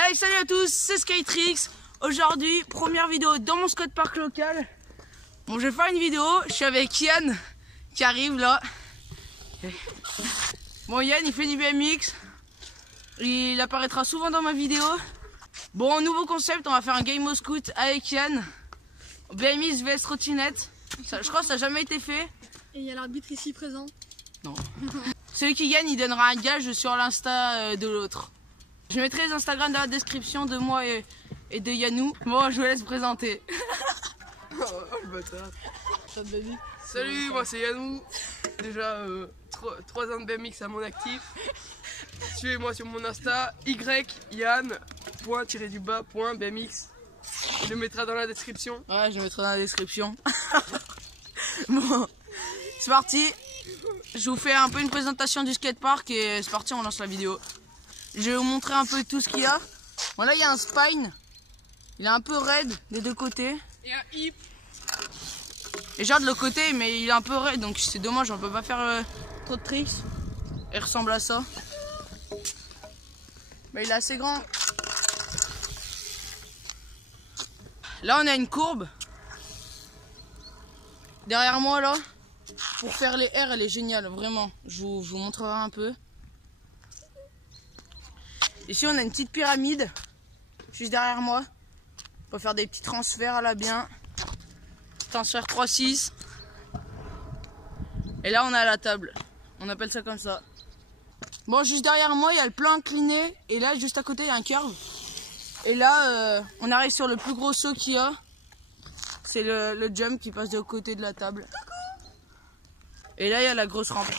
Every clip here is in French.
Hey, salut à tous, c'est Skytrix. Aujourd'hui, première vidéo dans mon skatepark local. Bon, je vais faire une vidéo, je suis avec Yann qui arrive là. Bon, Yann il fait du BMX. Il apparaîtra souvent dans ma vidéo. Bon, nouveau concept, on va faire un game au scoot avec Yann. BMX vs trottinette. Je crois que ça n'a jamais été fait. Et il y a l'arbitre ici présent. Non. Celui qui gagne, il donnera un gage sur l'insta de l'autre. Je mettrai les Instagram dans la description de moi et de Yannou. Bon, je vous laisse présenter. Oh le bâtard. Salut, moi c'est Yannou. Déjà 3 ans de BMX à mon actif. Suivez-moi sur mon Insta, yan.-BMX. Je le mettrai dans la description. Ouais, je le mettrai dans la description. Bon, c'est parti. Je vous fais un peu une présentation du skatepark et c'est parti, on lance la vidéo. Je vais vous montrer un peu tout ce qu'il y a. Bon, là il y a un spine. Il est un peu raide des deux côtés. Et un hip. Et genre de l'autre côté, mais il est un peu raide, donc c'est dommage, on peut pas faire trop de tricks. Il ressemble à ça. Mais il est assez grand. Là on a une courbe. Derrière moi là. Pour faire les airs, elle est géniale, vraiment. Je vous montrerai un peu. Ici on a une petite pyramide. Juste derrière moi. On peut faire des petits transferts à la bien. Transfert 3-6. Et là on est à la table. On appelle ça comme ça. Bon, juste derrière moi il y a le plan incliné. Et là juste à côté il y a un curve. Et là on arrive sur le plus gros saut qu'il y a. C'est le jump qui passe de côté de la table. Et là il y a la grosse rampe.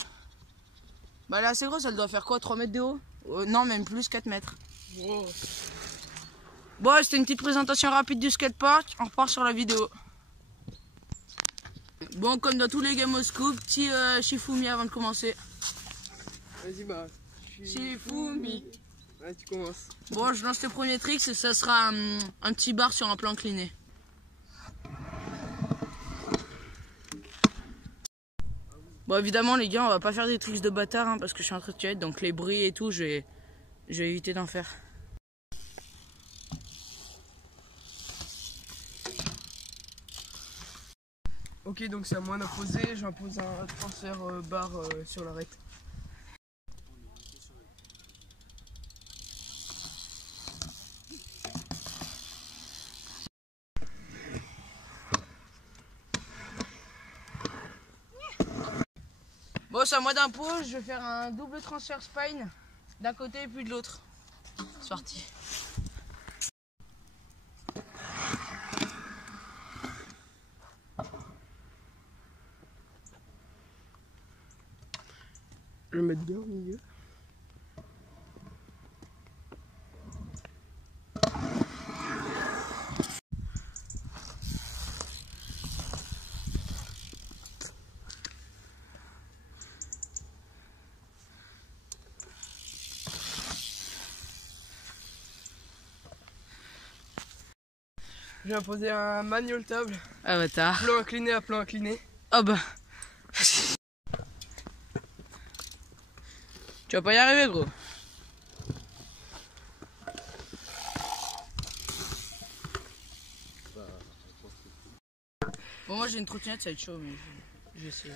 Bah elle est assez grosse, elle doit faire quoi, 3 mètres de haut? Non, même plus, 4 mètres. Wow. Bon, c'était une petite présentation rapide du skatepark. On repart sur la vidéo. Bon, comme dans tous les Game of Scoop, petit Shifumi avant de commencer. Vas-y, bah. Shifumi. Ouais, tu commences. Bon, je lance le premier trick et ça sera un petit bar sur un plan incliné. Bon, évidemment, les gars, on va pas faire des tricks de bâtard hein, parce que je suis en train de tuer, donc les bruits et tout, je vais éviter d'en faire. Ok, donc c'est à moi d'imposer. J'impose un transfert barre sur l'arête. Bon, c'est à moi d'impose, je vais faire un double transfert spine d'un côté et puis de l'autre. C'est parti. Je vais mettre bien au milieu. J'ai imposé un manual table. Ah, bâtard. Plan incliné à plan incliné. Oh bah. Tu vas pas y arriver, gros. Bon, moi j'ai une trottinette, ça va être chaud, mais je vais essayer.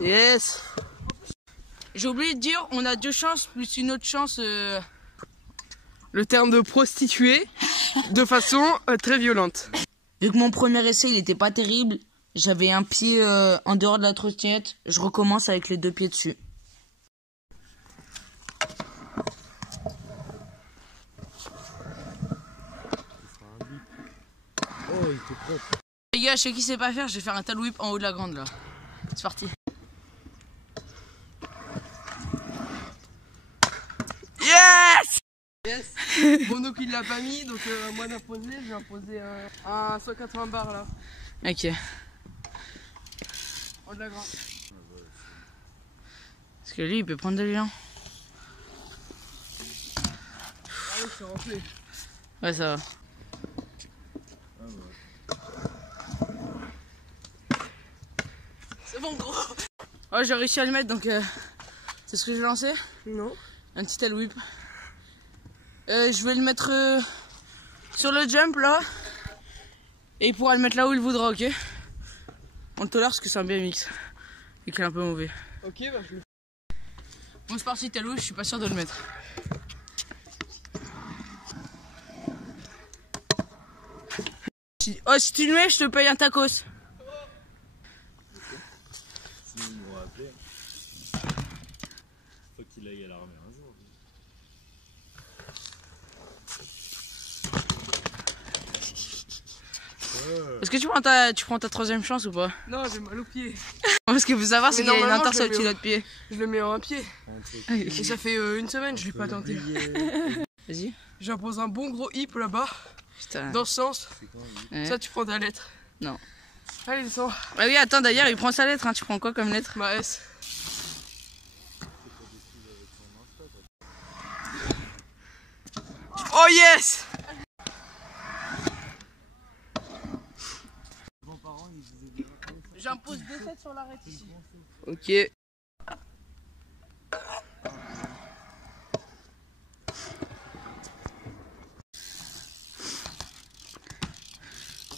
Yes. J'ai oublié de dire, on a 2 chances plus une autre chance. Le terme de prostituée de façon très violente. Vu que mon premier essai il était pas terrible, j'avais un pied en dehors de la trottinette, je recommence avec les 2 pieds dessus. Oh, il était propre. Les gars, je sais qui sait pas faire, je vais faire un tail whip en haut de la grande là. C'est parti. Yes! Yes. Bon, donc il l'a pas mis, donc moi d'imposer, j'ai imposé un 180 bars là. Ok. En haut de la grande. Parce que lui il peut prendre de l'élan. Ah oui, c'est rempli. Ouais, ça va. C'est bon, gros. Oh, j'ai réussi à le mettre, donc c'est ce que j'ai lancé. Non. Un petit tail whip. Je vais le mettre sur le jump là. Et il pourra le mettre là où il voudra, ok? On le tolère parce que c'est un BMX. Et qu'il est un peu mauvais. Ok, bah je le... Bon, c'est parti, tail whip, je suis pas sûr de le mettre. Oh, si tu le mets, je te paye un tacos. Sinon, ils m'ont appelé. Faut qu'il aille à l'armée un jour. Est-ce que tu prends ta troisième chance ou pas? Non, j'ai mal au pied. Parce qu'il faut savoir, c'est qu'il y a une entorse au-dessus de l'autre pied. Je le mets en un pied. Et ça fait une semaine, je l'ai pas tenté. Vas-y. J'impose un bon gros hip là-bas. Putain. Dans ce sens. Ouais. Ça, tu prends ta lettre. Non. Allez, descends. Ah oui, attends, d'ailleurs, il prend sa lettre. Hein. Tu prends quoi comme lettre? Ma S. Oh yes! J'impose 2-7 sur l'arrêt ici. Ok.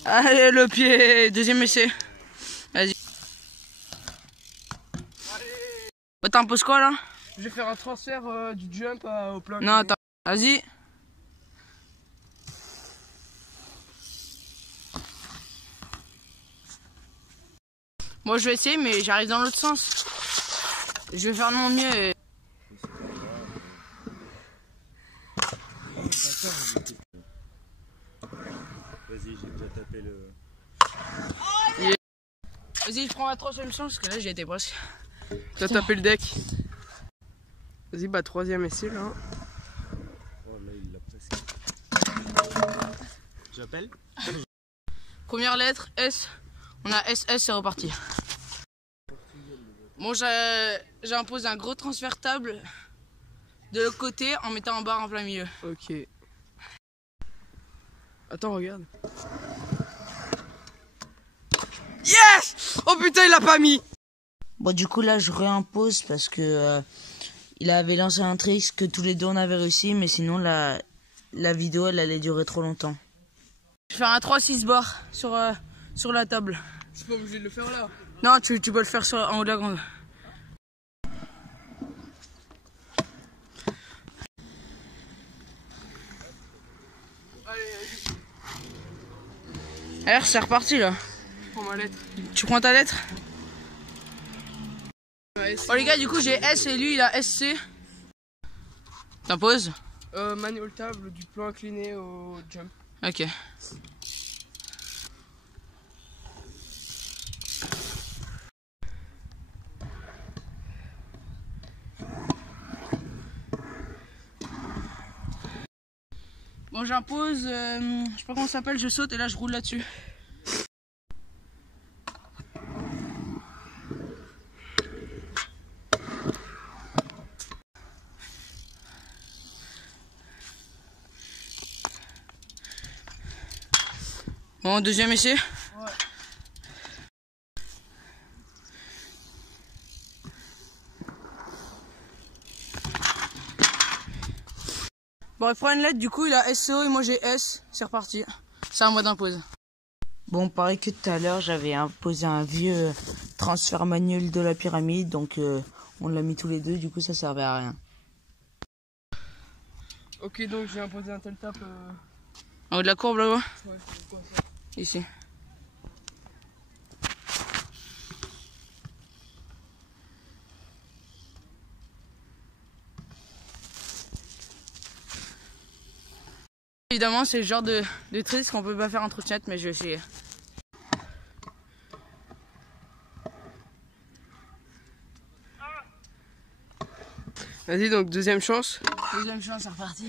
Allez, le pied. Deuxième essai. Vas-y. Bah, t'imposes quoi là? Je vais faire un transfert du jump au plein. Non, attends. Vas-y. Moi, je vais essayer, mais j'arrive dans l'autre sens. Je vais faire de mon mieux. Et... Vas-y, j'ai déjà tapé le... Vas-y, je prends la troisième chance, parce que là, j'ai été presque. T'as tapé le deck. Vas-y, bah troisième essai là. Oh là, il l'a presque. J'appelle? Première lettre, S. On a SS, c'est reparti. Bon, j'ai imposé un gros transfert table de l'autre côté en mettant en barre en plein milieu. Ok. Attends, regarde. Yes! Oh putain, il l'a pas mis! Bon, du coup, là, je réimpose parce que il avait lancé un trick que tous les deux on avait réussi, mais sinon, la vidéo, elle allait durer trop longtemps. Je vais faire un 3-6 bar sur la table. C'est pas obligé de le faire là. Non, tu peux le faire en haut de la grande. Alors, c'est reparti là. Prends ma lettre. Tu prends ta lettre? Ma S. Oh les gars, du coup j'ai S et lui il a SC. T'imposes? Manuel table du plan incliné au jump. Ok. Bon, j'impose, je sais pas comment ça s'appelle, je saute et là je roule là-dessus. Bon, deuxième essai. Ouais. Bon, il prend une lettre, du coup il a SCO et moi j'ai S, c'est reparti. C'est à moi d'impose. Bon, pareil que tout à l'heure, j'avais imposé un vieux transfert manuel de la pyramide, donc on l'a mis tous les deux, du coup ça servait à rien. Ok, donc j'ai imposé un tel tap. En haut de la courbe là-bas? Ouais, c'est quoi ça? Ici. Évidemment, c'est le genre de trick qu'on peut pas faire entre chat, mais je vais essayer. Vas-y, donc deuxième chance. Deuxième chance, c'est reparti.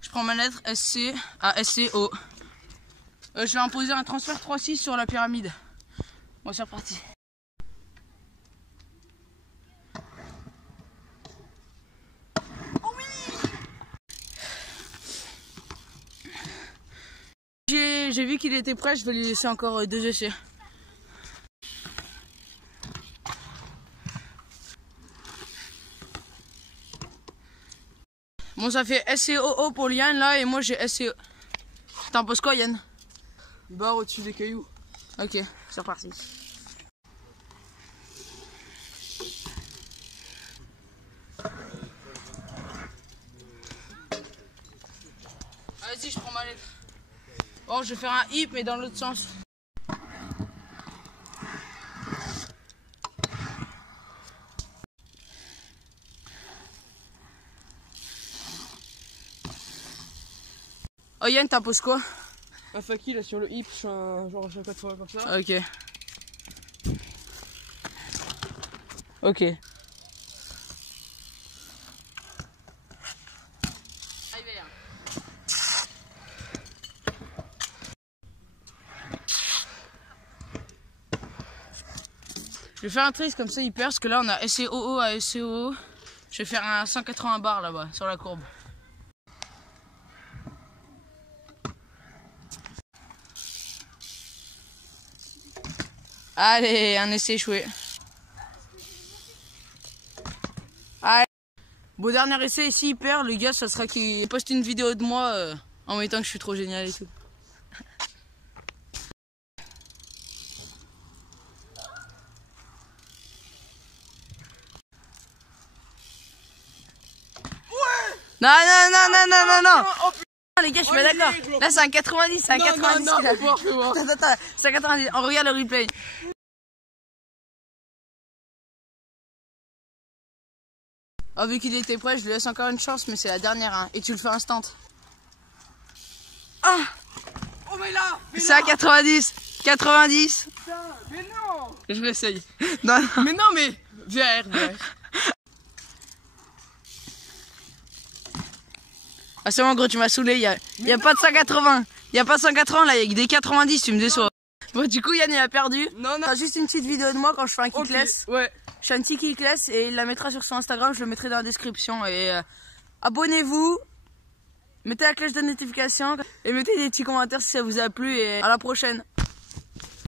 Je prends ma lettre SC à SCO. Je vais imposer un transfert 3-6 sur la pyramide. Bon, c'est reparti. j'ai vu qu'il était prêt, je vais lui laisser encore 2 essais. Bon, ça fait SCOO pour Yann là, et moi j'ai SCO. T'en penses quoi, Yann? Barre au-dessus des cailloux. Ok, c'est reparti. Vas-y, je prends ma lettre. Bon, je vais faire un hip, mais dans l'autre sens. Oh Yann, t'en poses quoi? Un faki là sur le hip, je fais un genre 80 comme ça. Ok. Ok. Je vais faire un trice comme ça il perd, parce que là on a SCOO à SCOO. Je vais faire un 180 bar là-bas, sur la courbe. Allez, un essai échoué. Allez. Bon, dernier essai, ici il perd, le gars ça sera qu'il poste une vidéo de moi en mettant que je suis trop génial et tout. Non, non, non, non, non, non, non. Oh putain, Les gars, je suis pas d'accord. Là, c'est un 90, c'est un 90. Non, qu'il a fais voir, fais voir. fait. Attends, c'est un 90. On regarde le replay. Oh, vu qu'il était prêt, je lui laisse encore une chance, mais c'est la dernière, hein. Et tu le fais instant. Ah! Oh, mais là, C'est un 90. 90. putain, mais non. Je réessaye. Non, non. Mais non, mais viens, viens. Ah, c'est bon, gros, tu m'as saoulé. Y a pas de 180. Y a pas 180, là, y a que des 90, tu me déçois. Bon, du coup, Yann, il a perdu. Non, non. T'as juste une petite vidéo de moi quand je fais un kickless. Ouais. Je fais un petit kickless et il la mettra sur son Instagram. Je le mettrai dans la description. Et abonnez-vous. Mettez la cloche de notification. Et mettez des petits commentaires si ça vous a plu. Et à la prochaine.